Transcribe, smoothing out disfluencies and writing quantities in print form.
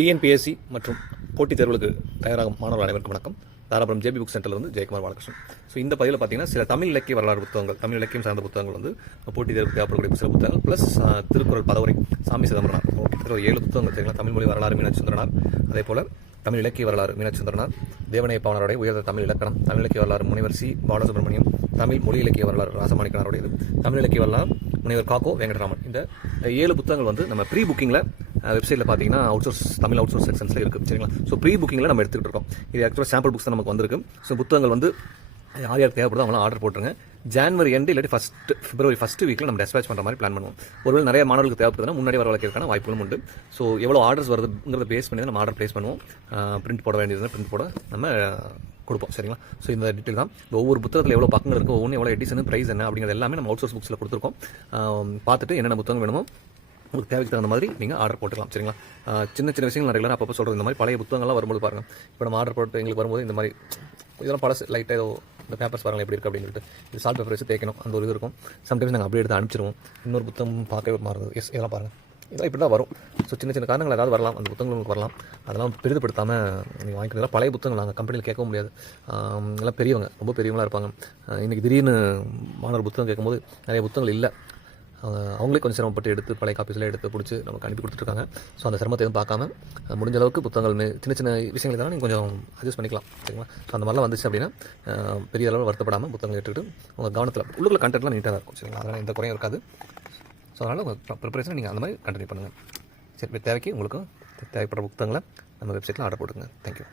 TNPSC மற்றும் போட்டித் தேர்வுகளுக்கு தயாராகும் மாணவர்கள் அனைவருக்கும் வணக்கம். தாராபுரம் ஜேபி புக் சென்டர்லேருந்து ஜெயக்குமார் பாலகிருஷ்ணன். ஸோ இந்த பதிவில் பார்த்தீங்கன்னா சில தமிழ் இலக்கிய வரலாறு புத்தகங்கள், தமிழ் இலக்கியம் சார்ந்த புத்தகங்கள் வந்து போட்டித் தேர்வுக்கு தேவைப்படக்கூடிய சில புத்தகங்கள் ப்ளஸ் திருக்குறள் பதவுரை சாமி சிதம்பரனார், கிட்டத்தட்ட ஒரு 7 புத்தகங்கள் சரிங்களா. தமிழ் மொழி வரலாறு மீனாட்சி சுந்தரனார், அதே போல் தமிழ் இலக்கிய வரலாறு மீனாட்சி சுந்தரனார், தேவனைய பாவனருடைய உயர்ந்த தமிழ் இலக்கணம், தமிழ் இலக்கிய வரலாறு முனைவர் சி பாலசுப்ரமணியம், தமிழ் மொழி இலக்கிய வரலாறு ராசமாணிக்கனாருடையது, தமிழ் இலக்கிய வரலாறு முனைவர் காக்கோ வெங்கடராமன். இந்த 7 புத்தகங்கள் வந்து நம்ம ப்ரீ புக்கிங்கில் வெப்சைட்டில் பார்த்தீங்கன்னா தமிழ் அவுட் சோர்ஸ் செக்ஷன்ஸில் இருக்குது சரிங்களா. ஸோ ப்ரீ புக்கிங்கில் நம்ம எடுத்துகிட்டு இருக்கோம். இது ஆக்சுவலாக சாம்பிள் புக்ஸ் தான் நமக்கு வந்திருக்கு. ஸோ புத்தகங்கள் வந்து யார் யார் தேவைப்படுதோ அவங்களாம் ஆர்டர் போட்டுருங்க. ஜான்வரி எண்டு இல்லாட்டி பிப்ரவரி ஃபஸ்ட் வீக்கில் நம்ம டெஸ்பேச் பண்ணுற மாதிரி பிளான் பண்ணுவோம். ஒருவேளை நிறைய மாணவர்களுக்கு தேவைப்படுதுன்னா முன்னாடி வர வைக்கிறதுக்கான வாய்ப்புகளும் உண்டு. ஸோ எவ்வளோ ஆர்டர்ஸ் வருதுங்கிறத பேஸ் பண்ணி நம்ம ஆர்டர் ப்ளேஸ் பண்ணுவோம். பிரிண்ட் போட வேண்டியதுன்னா பிரிண்ட் போட நம்ம கொடுப்போம் சரிங்களா. ஸோ இந்த டீட்டெயில் தான். ஒவ்வொரு புத்தகத்தில் எவ்வளோ பக்கங்கள் இருக்கும், ஒவ்வொன்று எவ்வளோ எடிஷன், ப்ரைஸ் என்ன அப்படிங்கிறது எல்லாமே நம்ம அவுட் சோர்ஸ் புக்ஸில் கொடுத்துருக்கோம். பார்த்துட்டு என்னென்ன புத்தகம் வேணுமோ உங்களுக்கு தேவைக்கு தகுந்த மாதிரி நீங்கள் ஆர்டர் போட்டுக்கலாம் சரிங்களா. சின்ன சின்ன விஷயங்கள் ரெகுலராக அப்பப்போ சொல்கிறது. இந்த மாதிரி பழைய புத்தகங்கள்லாம் வரும்போது பாருங்கள், இப்போ நம்ம ஆர்டர் போட்டு எங்களுக்கு வரும்போது இந்த மாதிரி இதெல்லாம் பழசு லைட்டாக ஏதோ இந்த பேப்பர்ஸ் பாருங்கள் எப்படி இருக்குது அப்படின்னு சொல்லிட்டு இது சால்ட் பேப்பர் வச்சு தேய்க்கணும், அந்த ஒரு இது இருக்கும். சம்டைம்ஸ் நாங்கள் அப்படியே எடுத்து அனுப்பிச்சிருவோம். இன்னொரு புத்தகம் பார்க்கவே மாறுது. இதெல்லாம் பாருங்கள், இதெல்லாம் இப்படி தான் வரும். ஸோ சின்ன சின்ன காரணங்கள் ஏதாவது வரலாம், அந்த புத்தகங்கள் உங்களுக்கு வரலாம். அதெல்லாம் பெரிதுபடுத்தாமல் நீங்கள் வாங்கிக்கிறதுலாம் பழைய புத்தகங்கள் நாங்கள் கம்பெனியில் கேட்கவும் முடியாது. எல்லாம் பெரியவங்க, ரொம்ப பெரியவங்களாக இருப்பாங்க. இன்றைக்கி திடீர்னு மாணவர் புத்தகம் கேட்கும்போது நிறைய புத்தகங்கள் இல்லை, அவங்களே கொஞ்சம் சிரமப்பட்டு எடுத்து பழைய காப்பீஸில் எடுத்து பிடிச்சி நமக்கு அனுப்பி கொடுத்துருக்காங்க. ஸோ அந்த சிரமத்தை எதுவும் பார்க்காம முடிஞ்ச அளவுக்கு புத்தகங்கள் சின்ன சின்ன விஷயங்கள் தானே நீங்கள் கொஞ்சம் அட்ஜஸ்ட் பண்ணிக்கலாம் சரிங்களா. ஸோ அந்த மாதிரிலாம் வந்துச்சு அப்படின்னா பெரிய அளவில் வருத்தப்படாமல் புத்தகங்கள் எடுத்துக்கிட்டு உங்கள் கவனத்தில் உள்ளுக்குள்ள கண்டென்ட்லாம் நீட்டாக தான் இருக்கும் சரிங்களா. அதனால் எந்த குறையும் இருக்காது. ஸோ அதனால் உங்கள் ப்ரிப்பரேஷனை நீங்கள் அந்த மாதிரி கண்டினியூ பண்ணுங்கள். சரி, தேவைக்கு உங்களுக்கு தேவைப்படுற புத்தகங்களை நம்ம வெப்சைட்டில் ஆர்டர் போட்டுங்க. தேங்க்யூ.